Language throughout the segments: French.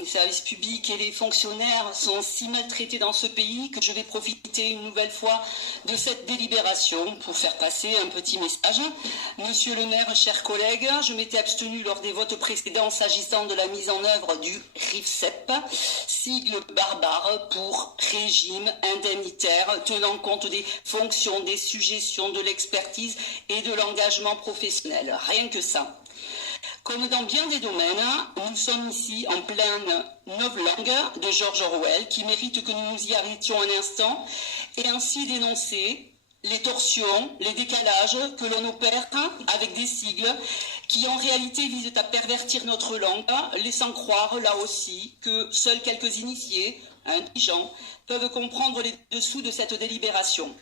Les services publics et les fonctionnaires sont si maltraités dans ce pays que je vais profiter une nouvelle fois de cette délibération pour faire passer un petit message. Monsieur le maire, chers collègues, je m'étais abstenu lors des votes précédents s'agissant de la mise en œuvre du RIFSEP, sigle barbare pour régime indemnitaire tenant compte des fonctions, des suggestions, de l'expertise et de l'engagement professionnel. Rien que ça. Comme dans bien des domaines, nous sommes ici en pleine novlangue de George Orwell qui mérite que nous nous y arrêtions un instant et ainsi dénoncer les torsions, les décalages que l'on opère avec des sigles qui en réalité visent à pervertir notre langue, laissant croire là aussi que seuls quelques initiés, intelligents, peuvent comprendre les dessous de cette délibération.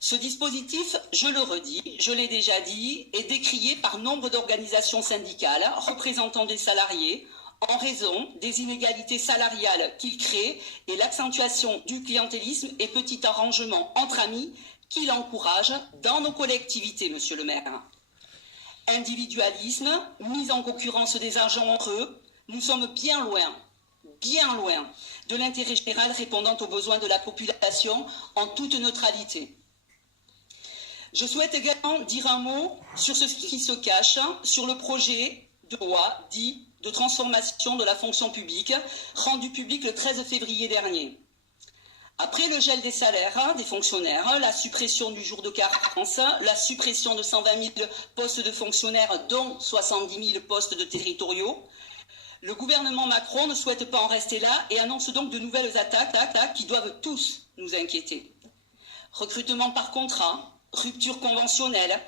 Ce dispositif, je le redis, je l'ai déjà dit, est décrié par nombre d'organisations syndicales représentant des salariés en raison des inégalités salariales qu'il crée et l'accentuation du clientélisme et petit arrangement entre amis qu'il encourage dans nos collectivités, monsieur le maire. Individualisme, mise en concurrence des agents entre eux, nous sommes bien loin de l'intérêt général répondant aux besoins de la population en toute neutralité. Je souhaite également dire un mot sur ce qui se cache sur le projet de loi dit de transformation de la fonction publique rendu public le 13 février dernier. Après le gel des salaires des fonctionnaires, la suppression du jour de carence, la suppression de 120 000 postes de fonctionnaires dont 70 000 postes de territoriaux, le gouvernement Macron ne souhaite pas en rester là et annonce donc de nouvelles attaques qui doivent tous nous inquiéter. Recrutement par contrat, rupture conventionnelle,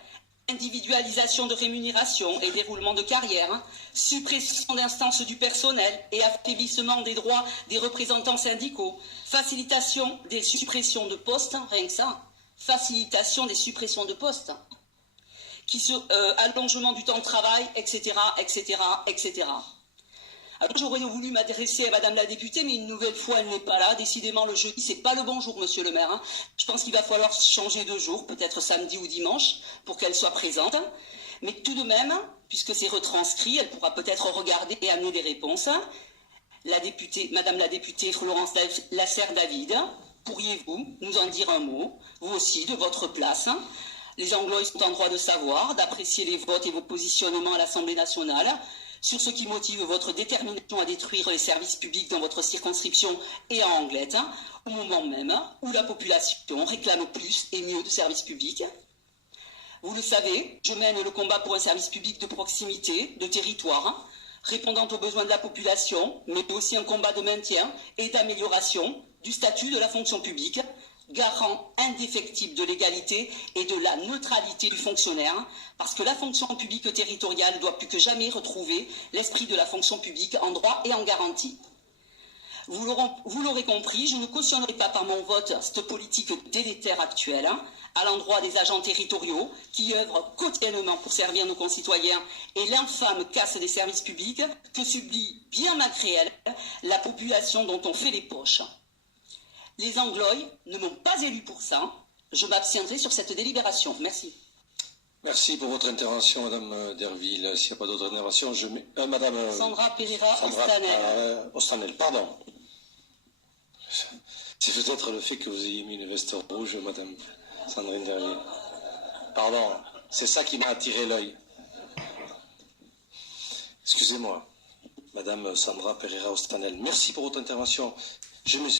individualisation de rémunération et déroulement de carrière, suppression d'instances du personnel et affaiblissement des droits des représentants syndicaux, facilitation des suppressions de postes, rien que ça, facilitation des suppressions de postes, allongement du temps de travail, etc., etc., etc. Alors j'aurais voulu m'adresser à Madame la députée, mais une nouvelle fois elle n'est pas là. Décidément le jeudi c'est pas le bon jour, monsieur le maire. Je pense qu'il va falloir changer de jour, peut-être samedi ou dimanche, pour qu'elle soit présente. Mais tout de même, puisque c'est retranscrit, elle pourra peut-être regarder et amener des réponses. Madame la députée Florence Lasserre-David, pourriez-vous nous en dire un mot, vous aussi, de votre place? Les Anglois sont en droit de savoir, d'apprécier les votes et vos positionnements à l'Assemblée nationale, sur ce qui motive votre détermination à détruire les services publics dans votre circonscription et en Anglette, au moment même où la population réclame plus et mieux de services publics. Vous le savez, je mène le combat pour un service public de proximité, de territoire, répondant aux besoins de la population, mais aussi un combat de maintien et d'amélioration du statut de la fonction publique, garant indéfectible de l'égalité et de la neutralité du fonctionnaire, parce que la fonction publique territoriale doit plus que jamais retrouver l'esprit de la fonction publique en droit et en garantie. Vous l'aurez compris, je ne cautionnerai pas par mon vote cette politique délétère actuelle à l'endroit des agents territoriaux qui œuvrent quotidiennement pour servir nos concitoyens et l'infâme casse des services publics que subit bien malgré elle la population dont on fait les poches. Les Anglois ne m'ont pas élu pour ça. Je m'abstiendrai sur cette délibération. Merci. Merci pour votre intervention, Madame Derville. S'il n'y a pas d'autres interventions, je mets... Madame... Sandra Pereira Ostanel, pardon. C'est peut-être le fait que vous ayez mis une veste rouge, Madame Sandrine Derville. Pardon, c'est ça qui m'a attiré l'œil. Excusez-moi, Madame Sandra Pereira Ostanel. Merci pour votre intervention. Je me